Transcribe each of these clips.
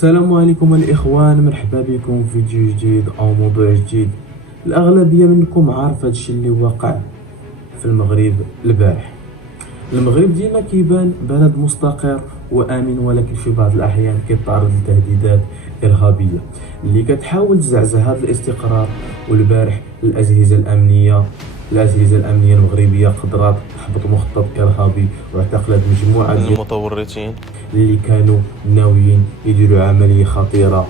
السلام عليكم الإخوان، مرحبا بكم في فيديو جديد أو موضوع جديد. الأغلبية منكم عارف هادشي اللي وقع في المغرب البارح. المغرب ديما كيبان بلد مستقر وآمن، ولكن في بعض الأحيان كيتعرض لتهديدات إرهابية اللي كتحاول تزعزع هذا الاستقرار. والبارح الأجهزة الأمنية المغربية قدرت تحبط مخطط إرهابي واعتقلت مجموعة ديال المتورطين اللي كانوا ناويين يديروا عملية خطيرة.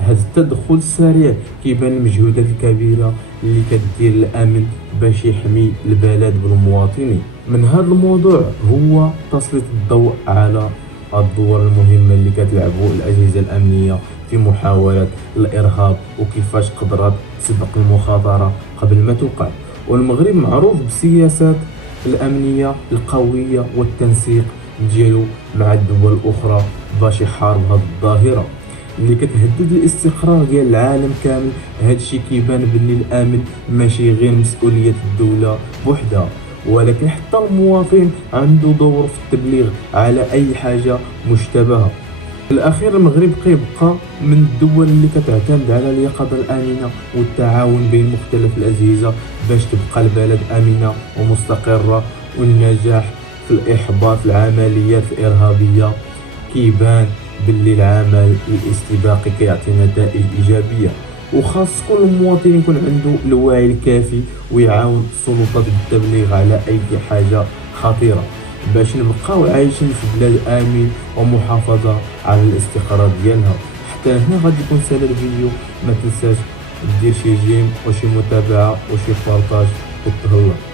هذا التدخل السريع كيبان المجهودات الكبيرة اللي كدير الأمن باش يحمي البلد والمواطنين. من هذا الموضوع هو تسليط الضوء على الدور المهمة اللي كتلعبوا الأجهزة الأمنية في محاولة الإرهاب وكيفاش قدرت تسبق المخاطرة قبل ما توقع. والمغرب معروف بالسياسات الأمنية القوية والتنسيق ديالو مع الدول الأخرى باش يحارب هذه الظاهرة اللي كتهدد الاستقرار ديال العالم كامل. هادشي كيبان باللي الامن ماشي غير مسؤولية الدولة بوحدها، ولكن حتى المواطن عنده دور في التبليغ على اي حاجة مشتبهة. في الاخير المغرب كيبقى من الدول اللي كتعتمد على اليقظة الآمنة والتعاون بين مختلف الأجهزة باش تبقى البلد آمنة ومستقرة. والنجاح في الإحباط العمليات الإرهابية كيبان باللي العمل الاستباقي كيعطي نتائج إيجابية، وخاص كل مواطن يكون عنده الوعي الكافي ويعاون السلطات بالتبليغ على أي حاجة خطيرة باش نبقاو عايشين في بلاد آمن ومحافظة على الاستقرار ديالها. حتى هنا غادي يكون سهل الفيديو، ما تنساش دير شي جيم وشي متابعة وشي بارطاج. وتهلا.